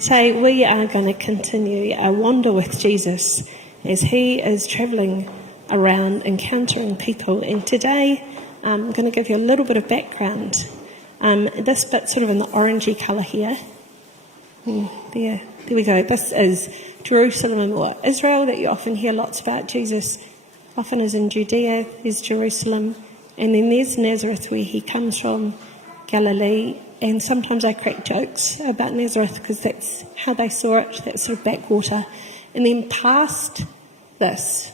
Today we are going to continue our wander with Jesus as he is travelling around encountering people. And today I'm going to give you a little bit of background. This bit's sort of in the orangey colour here. There we go. This is Jerusalem or Israel that you often hear lots about. Jesus often is in Judea, there's Jerusalem, and then there's Nazareth where he comes from, Galilee. And sometimes I crack jokes about Nazareth because that's how they saw it, that sort of backwater. And then past this,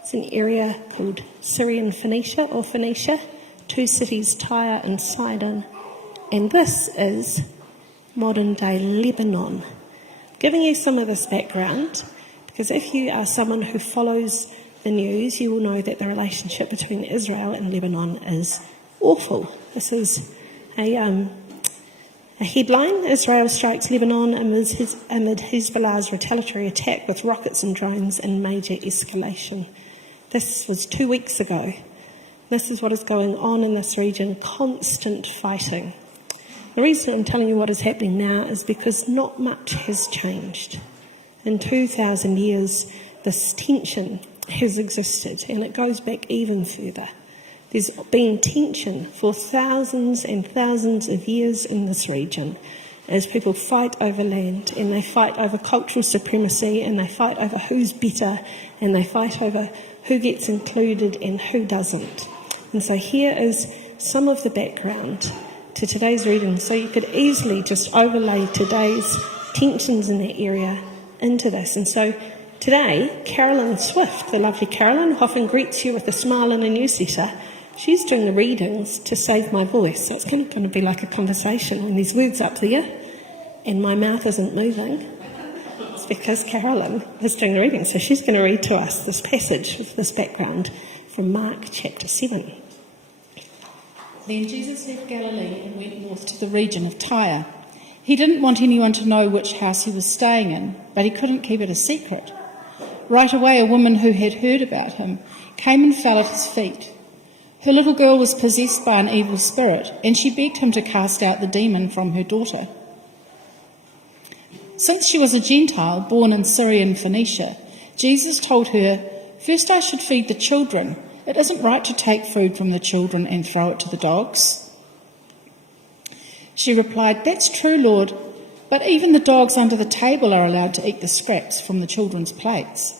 it's an area called Syrian Phoenicia or Phoenicia, two cities, Tyre and Sidon. And this is modern day Lebanon. I'm giving you some of this background because if you are someone who follows the news, you will know that the relationship between Israel and Lebanon is awful. This is a headline: Israel strikes Lebanon amid Hezbollah's retaliatory attack with rockets and drones and major escalation. This was 2 weeks ago. This is what is going on in this region, constant fighting. The reason I'm telling you what is happening now is because not much has changed. In 2,000 years, this tension has existed, and it goes back even further. There's been tension for thousands and thousands of years in this region as people fight over land, and they fight over cultural supremacy, and they fight over who's better, and they fight over who gets included and who doesn't. And so here is some of the background to today's reading, so you could easily just overlay today's tensions in that area into this. And so today, Carolyn Swift, the lovely Carolyn, who often greets you with a smile in a newsletter, she's doing the readings to save my voice. So it's kind of going to be like a conversation when there's words up there and my mouth isn't moving. It's because Carolyn is doing the reading. So she's going to read to us this passage with this background from Mark chapter 7. Then Jesus left Galilee and went north to the region of Tyre. He didn't want anyone to know which house he was staying in, but he couldn't keep it a secret. Right away, a woman who had heard about him came and fell at his feet. Her little girl was possessed by an evil spirit, and she begged him to cast out the demon from her daughter. Since she was a Gentile born in Syrian Phoenicia, Jesus told her, "First I should feed the children. It isn't right to take food from the children and throw it to the dogs." She replied, "That's true, Lord, but even the dogs under the table are allowed to eat the scraps from the children's plates."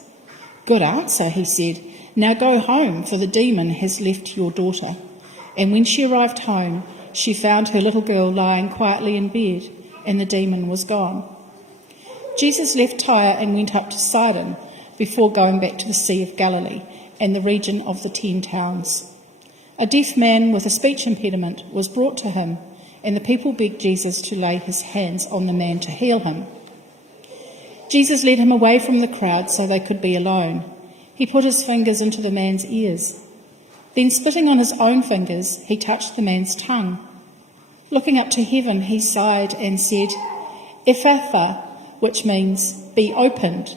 "Good answer," he said. "Now go home, for the demon has left your daughter." And when she arrived home, she found her little girl lying quietly in bed, and the demon was gone. Jesus left Tyre and went up to Sidon before going back to the Sea of Galilee and the region of the 10 towns. A deaf man with a speech impediment was brought to him, and the people begged Jesus to lay his hands on the man to heal him. Jesus led him away from the crowd so they could be alone. He put his fingers into the man's ears. Then, spitting on his own fingers, he touched the man's tongue. Looking up to heaven, he sighed and said, "Ephphatha," which means, "be opened."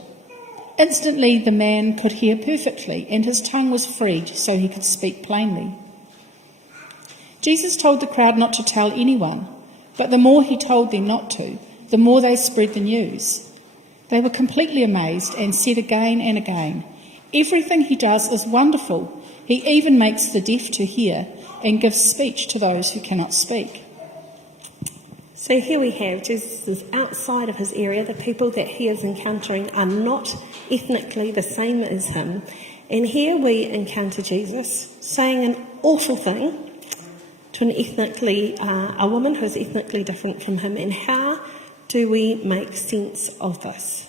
Instantly, the man could hear perfectly, and his tongue was freed so he could speak plainly. Jesus told the crowd not to tell anyone, but the more he told them not to, the more they spread the news. They were completely amazed and said again and again, "Everything he does is wonderful. He even makes the deaf to hear and gives speech to those who cannot speak." So here we have Jesus is outside of his area. The people that he is encountering are not ethnically the same as him. And here we encounter Jesus saying an awful thing to a woman who is ethnically different from him. And how do we make sense of this?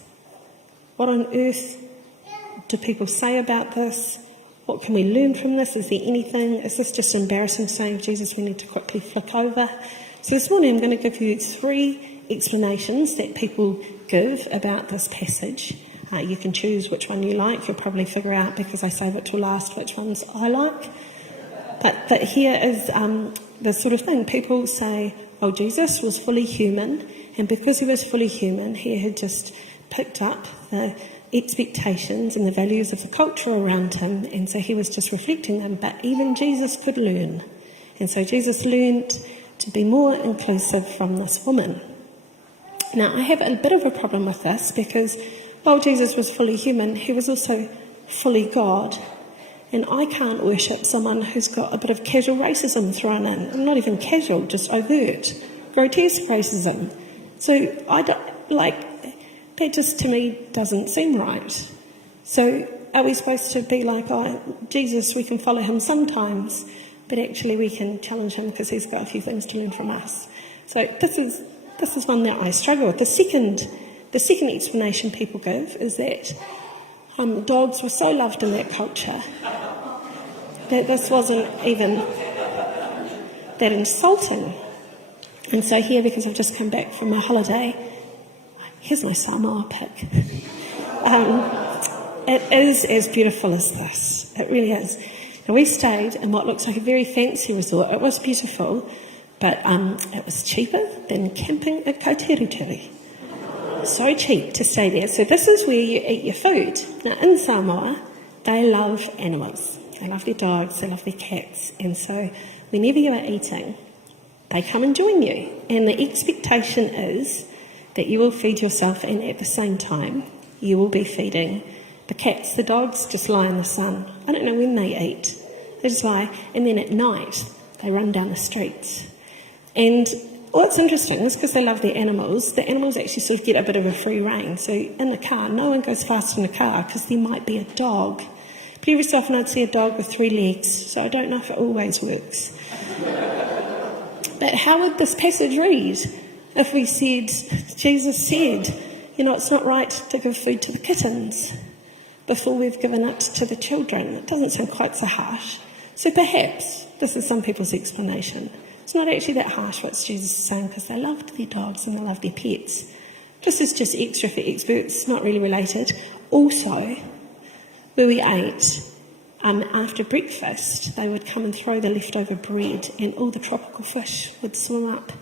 What on earth do people say about this? What can we learn from this? Is there anything? Is this just embarrassing saying, Jesus, we need to quickly flick over? So this morning I'm going to give you 3 explanations that people give about this passage. You can choose which one you like. You'll probably figure out, because I save it till last, which ones I like. But here is the sort of thing. People say, oh, Jesus was fully human, and because he was fully human, he had just picked up the expectations and the values of the culture around him, and so he was just reflecting them. But even Jesus could learn. And so Jesus learned to be more inclusive from this woman. Now, I have a bit of a problem with this because while Jesus was fully human, he was also fully God. And I can't worship someone who's got a bit of casual racism thrown in. Not even casual, just overt, grotesque racism. So that just to me doesn't seem right. So are we supposed to be like, oh, Jesus, we can follow him sometimes, but actually we can challenge him because he's got a few things to learn from us? So this is one that I struggle with. The second explanation people give is that dogs were so loved in that culture that this wasn't even that insulting. And so here, because I've just come back from my holiday, here's my Samoa pic. It is as beautiful as this. It really is. And we stayed in what looks like a very fancy resort. It was beautiful, but it was cheaper than camping at Kaiteritiri. So cheap to stay there. So this is where you eat your food. Now in Samoa, they love animals. They love their dogs, they love their cats. And so whenever you are eating, they come and join you. And the expectation is that you will feed yourself, and at the same time, you will be feeding the cats. The dogs just lie in the sun. I don't know when they eat. They just lie. And then at night, they run down the streets. And what's interesting is because they love their animals, the animals actually sort of get a bit of a free rein. So in the car, no one goes fast in the car because there might be a dog. But every so often I'd see a dog with 3 legs, so I don't know if it always works. But how would this passage read if we said, Jesus said, it's not right to give food to the kittens before we've given it to the children? It doesn't sound quite so harsh. So perhaps this is some people's explanation. It's not actually that harsh what Jesus is saying because they loved their dogs and they loved their pets. This is just extra for experts, not really related. Also, where we ate, after breakfast, they would come and throw the leftover bread and all the tropical fish would swim up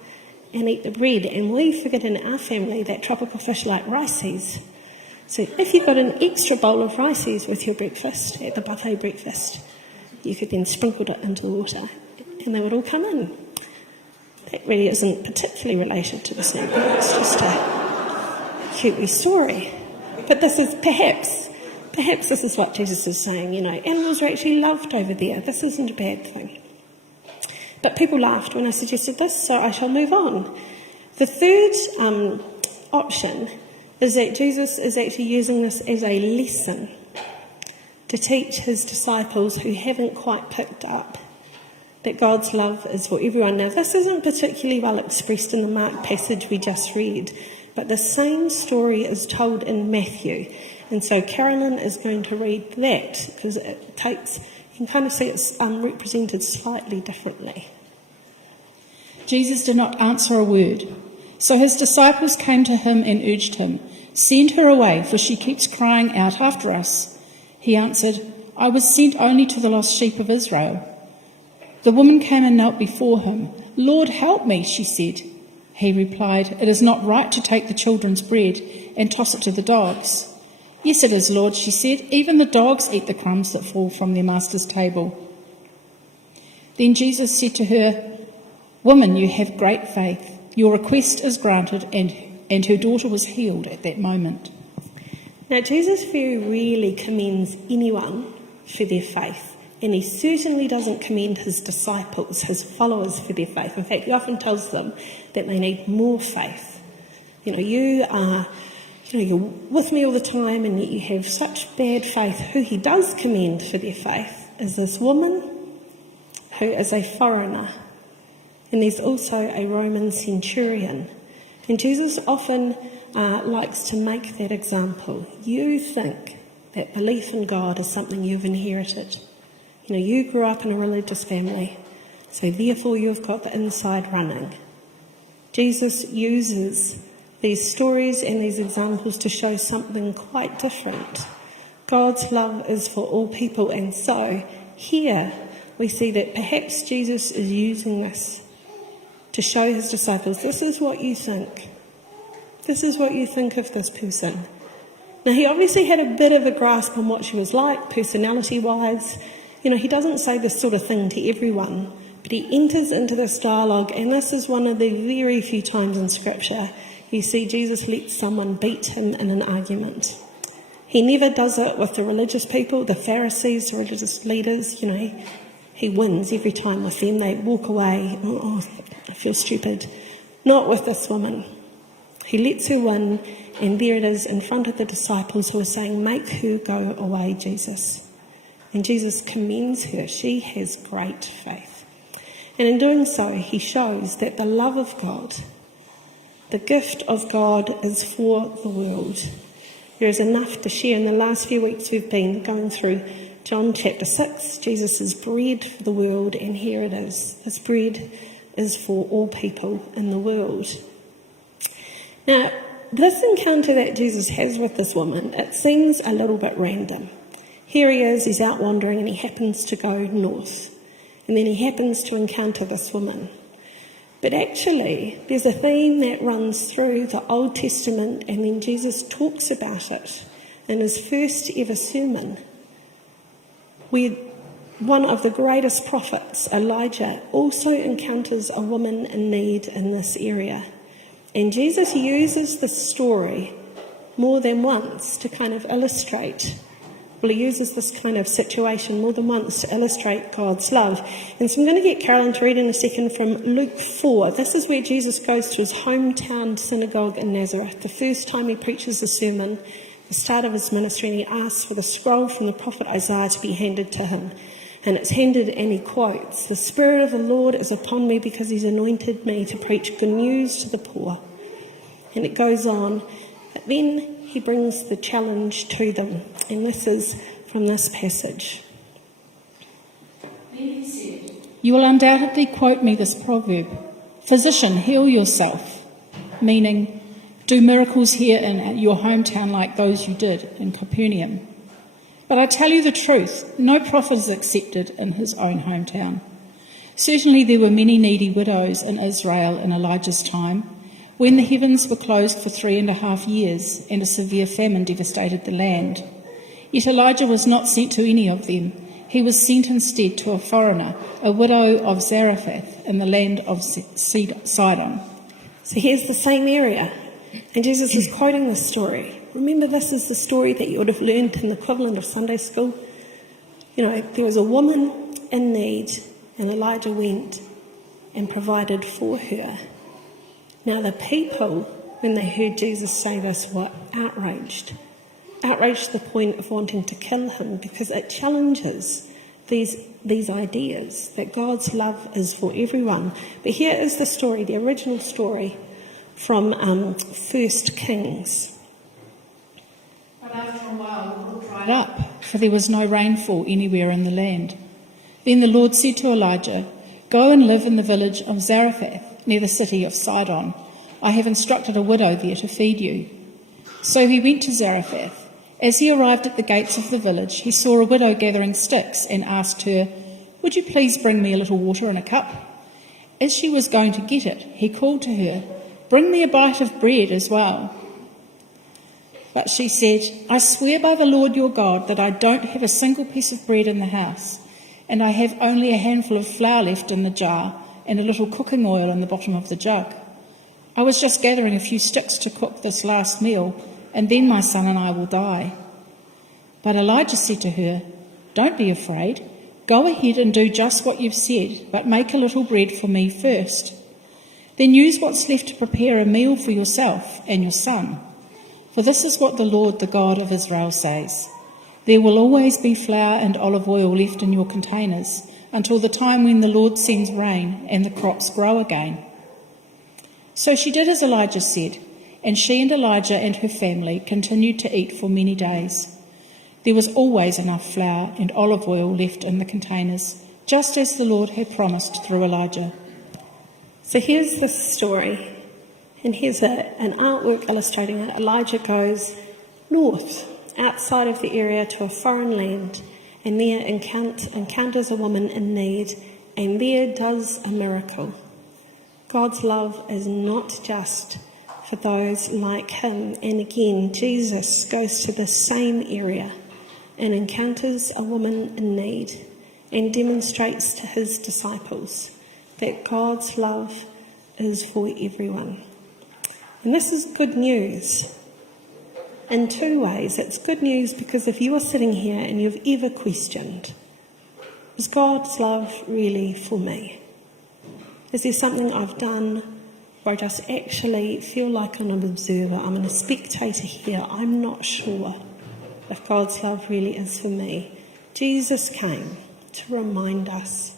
and eat the bread. And we figured in our family that tropical fish like rices. So if you got an extra bowl of rices with your breakfast, at the buffet breakfast, you could then sprinkle it into the water and they would all come in. That really isn't particularly related to the snake, it's just a cute wee story. But this is perhaps this is what Jesus is saying, animals are actually loved over there. This isn't a bad thing. But people laughed when I suggested this, so I shall move on. The third option is that Jesus is actually using this as a lesson to teach his disciples who haven't quite picked up that God's love is for everyone. Now, this isn't particularly well expressed in the Mark passage we just read, but the same story is told in Matthew. And so Carolyn is going to read that because you can kind of see it's represented slightly differently. Jesus did not answer a word. So his disciples came to him and urged him, "Send her away, for she keeps crying out after us." He answered, "I was sent only to the lost sheep of Israel." The woman came and knelt before him. "Lord, help me," she said. He replied, "It is not right to take the children's bread and toss it to the dogs." "Yes, it is, Lord," she said. "Even the dogs eat the crumbs that fall from their master's table." Then Jesus said to her, "Woman, you have great faith. Your request is granted," and her daughter was healed at that moment. Now, Jesus very rarely commends anyone for their faith. And he certainly doesn't commend his disciples, his followers, for their faith. In fact, he often tells them that they need more faith. You're with me all the time and yet you have such bad faith. Who he does commend for their faith is this woman who is a foreigner. And there's also a Roman centurion. And Jesus often likes to make that example. You think that belief in God is something you've inherited. You grew up in a religious family, so therefore you've got the inside running. Jesus uses these stories and these examples to show something quite different. God's love is for all people, and so here we see that perhaps Jesus is using this to show his disciples, this is what you think. This is what you think of this person. Now, he obviously had a bit of a grasp on what she was like, personality-wise. He doesn't say this sort of thing to everyone, but he enters into this dialogue, and this is one of the very few times in Scripture You see, Jesus lets someone beat him in an argument. He never does it with the religious people, the Pharisees, the religious leaders. He wins every time with them. They walk away, I feel stupid. Not with this woman. He lets her win, and there it is in front of the disciples who are saying, make her go away, Jesus. And Jesus commends her. She has great faith. And in doing so, he shows that the love of God, the gift of God, is for the world. There is enough to share. In the last few weeks we've been going through John chapter 6, Jesus is bread for the world, and here it is. This bread is for all people in the world. Now, this encounter that Jesus has with this woman, it seems a little bit random. Here he is, he's out wandering, and he happens to go north. And then he happens to encounter this woman. But actually, there's a theme that runs through the Old Testament, and then Jesus talks about it in his first ever sermon, where one of the greatest prophets, Elijah, also encounters a woman in need in this area. And Jesus uses this story more than once to kind of illustrate. Well, he uses this kind of situation more than once to illustrate God's love. And so I'm going to get Carolyn to read in a second from Luke 4. This is where Jesus goes to his hometown synagogue in Nazareth. The first time he preaches the sermon, the start of his ministry, and he asks for the scroll from the prophet Isaiah to be handed to him. And it's handed, and he quotes, "The Spirit of the Lord is upon me because he's anointed me to preach good news to the poor." And it goes on. But then he brings the challenge to them. And this is from this passage. Then he said, "You will undoubtedly quote me this proverb, 'Physician, heal yourself,' meaning, do miracles here in your hometown like those you did in Capernaum. But I tell you the truth, no prophet is accepted in his own hometown. Certainly there were many needy widows in Israel in Elijah's time, when the heavens were closed for 3.5 years and a severe famine devastated the land. Yet Elijah was not sent to any of them. He was sent instead to a foreigner, a widow of Zarephath in the land of Sidon." So here's the same area. And Jesus is quoting this story. Remember, this is the story that you would have learned in the equivalent of Sunday school. There was a woman in need, and Elijah went and provided for her. Now the people, when they heard Jesus say this, were outraged to the point of wanting to kill him, because it challenges these ideas that God's love is for everyone. But here is the story, the original story from 1 Kings. But after a while the water dried up, for there was no rainfall anywhere in the land. Then the Lord said to Elijah, "Go and live in the village of Zarephath, near the city of Sidon. I have instructed a widow there to feed you." So he went to Zarephath. As he arrived at the gates of the village, he saw a widow gathering sticks and asked her, "Would you please bring me a little water in a cup?" As she was going to get it, he called to her, "Bring me a bite of bread as well." But she said, "I swear by the Lord your God that I don't have a single piece of bread in the house, and I have only a handful of flour left in the jar and a little cooking oil in the bottom of the jug. I was just gathering a few sticks to cook this last meal, and then my son and I will die." But Elijah said to her, "Don't be afraid. Go ahead and do just what you've said, but make a little bread for me first. Then use what's left to prepare a meal for yourself and your son. For this is what the Lord, the God of Israel, says. There will always be flour and olive oil left in your containers until the time when the Lord sends rain and the crops grow again." So she did as Elijah said, and she and Elijah and her family continued to eat for many days. There was always enough flour and olive oil left in the containers, just as the Lord had promised through Elijah. So here's the story, and here's an artwork illustrating it. Elijah goes north, outside of the area, to a foreign land, and there encounters a woman in need, and there does a miracle. God's love is not just for those like him. And again, Jesus goes to the same area and encounters a woman in need and demonstrates to his disciples that God's love is for everyone. And this is good news in two ways. It's good news because if you are sitting here and you've ever questioned, is God's love really for me? Is there something I've done where I just actually feel like I'm an observer, I'm a spectator here, I'm not sure if God's love really is for me? Jesus came to remind us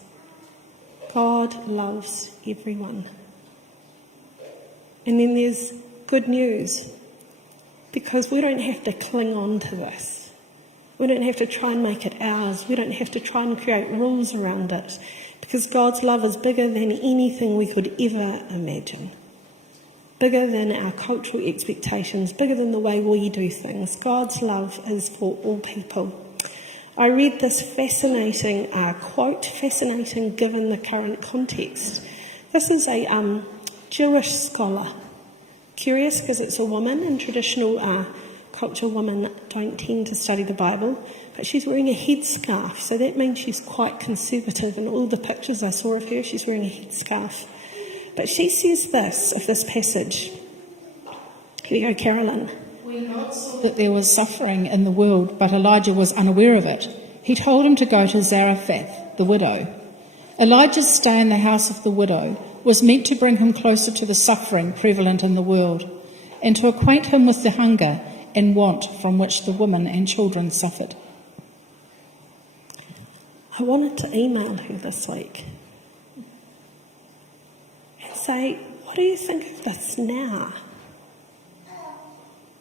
God loves everyone. And then there's good news, because we don't have to cling on to this. We don't have to try and make it ours. We don't have to try and create rules around it, because God's love is bigger than anything we could ever imagine. Bigger than our cultural expectations, bigger than the way we do things. God's love is for all people. I read this fascinating quote, fascinating given the current context. This is a Jewish scholar. Curious because it's a woman, and traditional culture women don't tend to study the Bible, but she's wearing a headscarf, so that means she's quite conservative. In all the pictures I saw of her, she's wearing a headscarf. But she says this of this passage. Here you go, Carolyn. When God saw that there was suffering in the world, but Elijah was unaware of it, he told him to go to Zarephath, the widow. Elijah's stay in the house of the widow was meant to bring him closer to the suffering prevalent in the world, and to acquaint him with the hunger and want from which the women and children suffered. I wanted to email her this week and say, what do you think of this now?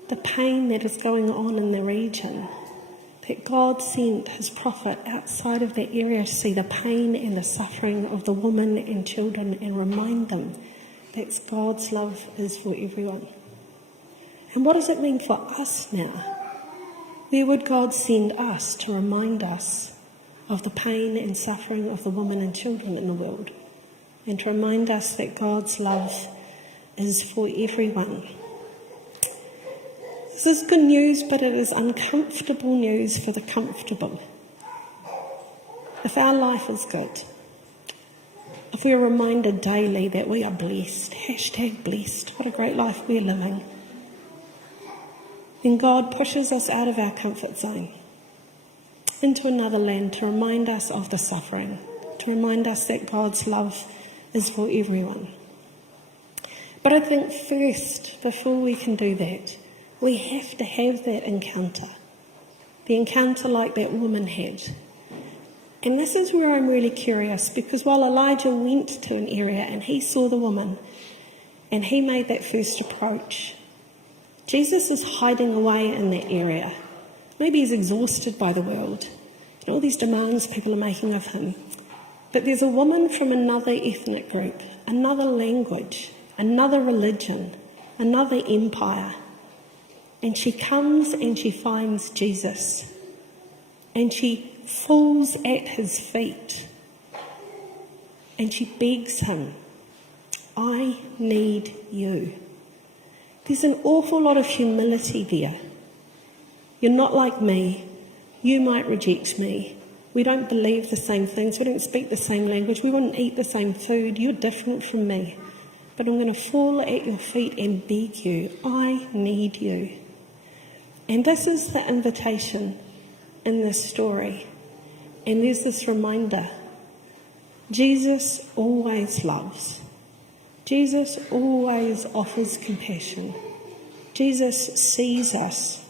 The pain that is going on in the region, that God sent his prophet outside of that area to see the pain and the suffering of the women and children and remind them that God's love is for everyone. And what does it mean for us now? Where would God send us to remind us of the pain and suffering of the women and children in the world, and to remind us that God's love is for everyone? This is good news, but it is uncomfortable news for the comfortable. If our life is good, if we are reminded daily that we are blessed, #blessed, what a great life we're living, then God pushes us out of our comfort zone into another land to remind us of the suffering, to remind us that God's love is for everyone. But I think first, before we can do that, we have to have that encounter. The encounter like that woman had. And this is where I'm really curious, because while Elijah went to an area and he saw the woman and he made that first approach, Jesus is hiding away in that area. Maybe he's exhausted by the world and all these demands people are making of him. But there's a woman from another ethnic group, another language, another religion, another empire. And she comes and she finds Jesus. And she falls at his feet. And she begs him, I need you. There's an awful lot of humility there. You're not like me. You might reject me. We don't believe the same things. We don't speak the same language. We wouldn't eat the same food. You're different from me. But I'm going to fall at your feet and beg you. I need you. And this is the invitation in this story. And there's this reminder. Jesus always loves. Jesus always offers compassion. Jesus sees us.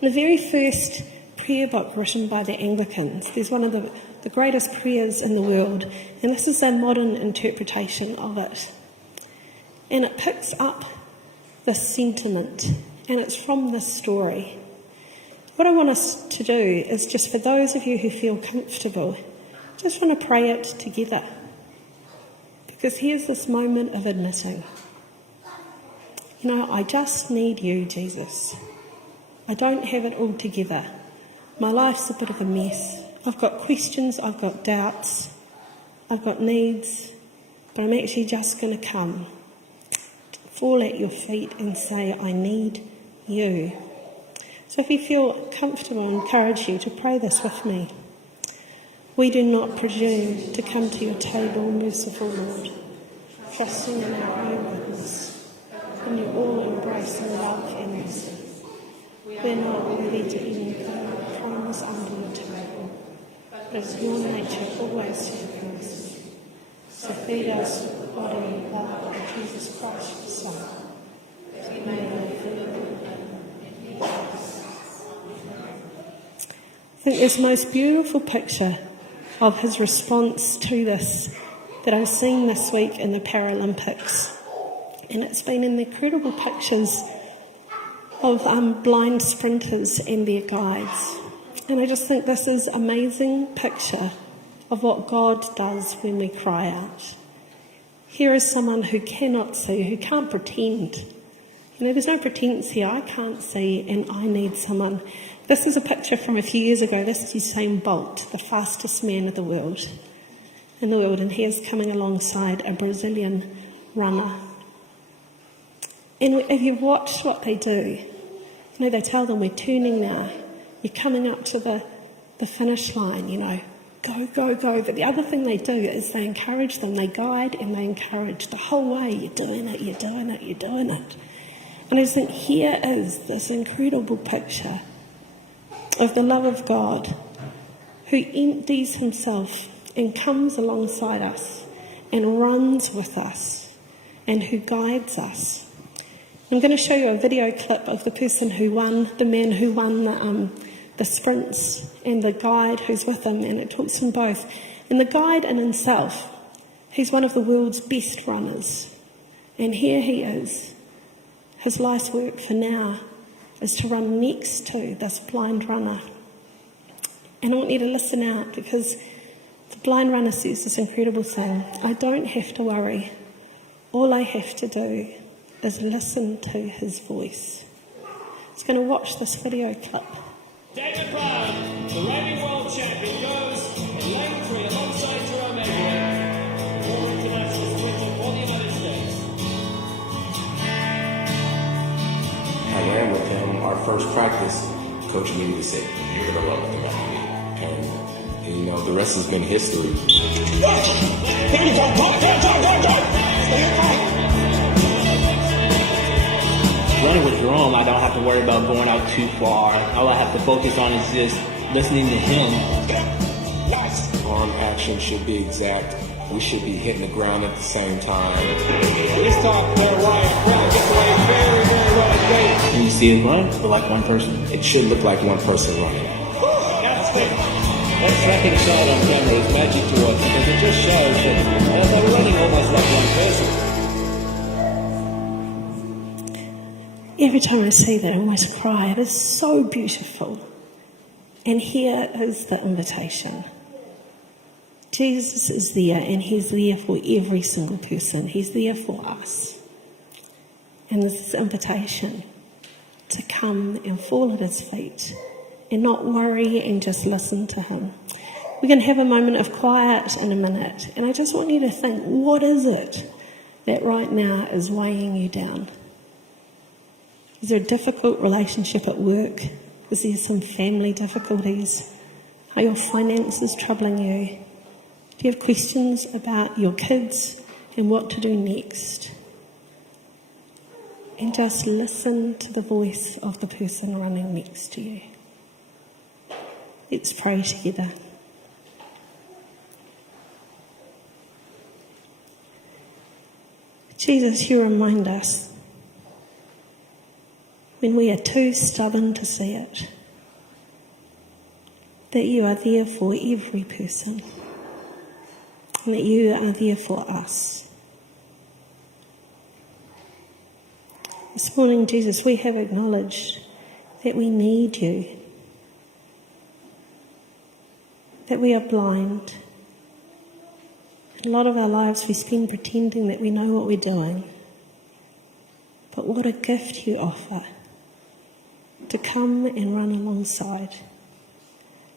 In the very first prayer book written by the Anglicans, there's one of the greatest prayers in the world, and this is a modern interpretation of it. And it picks up this sentiment, and it's from this story. What I want us to do is, just for those of you who feel comfortable, just want to pray it together. Because here's this moment of admitting, I just need you, Jesus. I don't have it all together. My life's a bit of a mess. I've got questions, I've got doubts, I've got needs, but I'm actually just going to come, fall at your feet and say, I need you. So if you feel comfortable, I encourage you to pray this with me. We do not presume to come to your table, merciful Lord, trusting in our own goodness, and you all embrace love and mercy. We're not worthy to even put our crumbs under your table, but it's your nature always to have mercy. So feed us with the body and blood of Jesus Christ, your Son. That we may live in you. I think this most beautiful picture of his response to this that I've seen this week in the Paralympics. And it's been in the incredible pictures of blind sprinters and their guides. And I just think this is an amazing picture of what God does when we cry out. Here is someone who cannot see, who can't pretend. You know, there's no pretense here. I can't see and I need someone. This is a picture from a few years ago. This is Usain Bolt, the fastest man in the world, and he is coming alongside a Brazilian runner. And if you watch what they do, you know, they tell them, we're turning now. You're coming up to the finish line, you know, go, go, go. But the other thing they do is they encourage them, they guide and they encourage the whole way. You're doing it, you're doing it, you're doing it. And I just think here is this incredible picture of the love of God who empties himself and comes alongside us and runs with us and who guides us. I'm going to show you a video clip of the person who won, the man who won the sprints and the guide who's with him, and it talks to them both. And the guide in himself, he's one of the world's best runners. And here he is. His life's work for now is to run next to this blind runner. And I want you to listen out, because the blind runner says this incredible thing: I don't have to worry. All I have to do is listen to his voice. He's going to watch this video clip. David Brown, the reigning world champion, goes in lane 3 alongside Jerome Edwards, former international sprinter for the United States. I ran with him. Our first practice, Coach immediately said, "You're going to run with him after me." And, you know, the rest has been history. Running with Jerome, I don't have to worry about going out too far. All I have to focus on is just listening to him. Arm action should be exact. We should be hitting the ground at the same time. This top player, Ryan Brown, gets away very, very well at gate. And you see it run for like one person. It should look like one person running. That second shot on camera is magic to us, because it just shows that they're running almost like one person. Every time I see that, I almost cry. It is so beautiful. And here is the invitation. Jesus is there, and he's there for every single person. He's there for us. And there's this invitation to come and fall at his feet and not worry and just listen to him. We're going to have a moment of quiet in a minute. And I just want you to think, what is it that right now is weighing you down? Is there a difficult relationship at work? Is there some family difficulties? Are your finances troubling you? Do you have questions about your kids and what to do next? And just listen to the voice of the person running next to you. Let's pray together. Jesus, you remind us when we are too stubborn to see it, that you are there for every person, and that you are there for us. This morning, Jesus, we have acknowledged that we need you, that we are blind. A lot of our lives we spend pretending that we know what we're doing. But what a gift you offer to come and run alongside,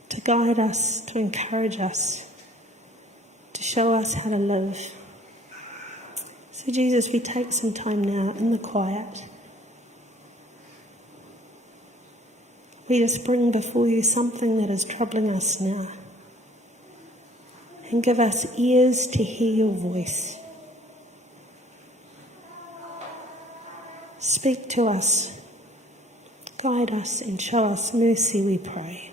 to guide us, to encourage us, to show us how to live. So Jesus, we take some time now in the quiet. We just bring before you something that is troubling us now. And give us ears to hear your voice. Speak to us, guide us and show us mercy, we pray.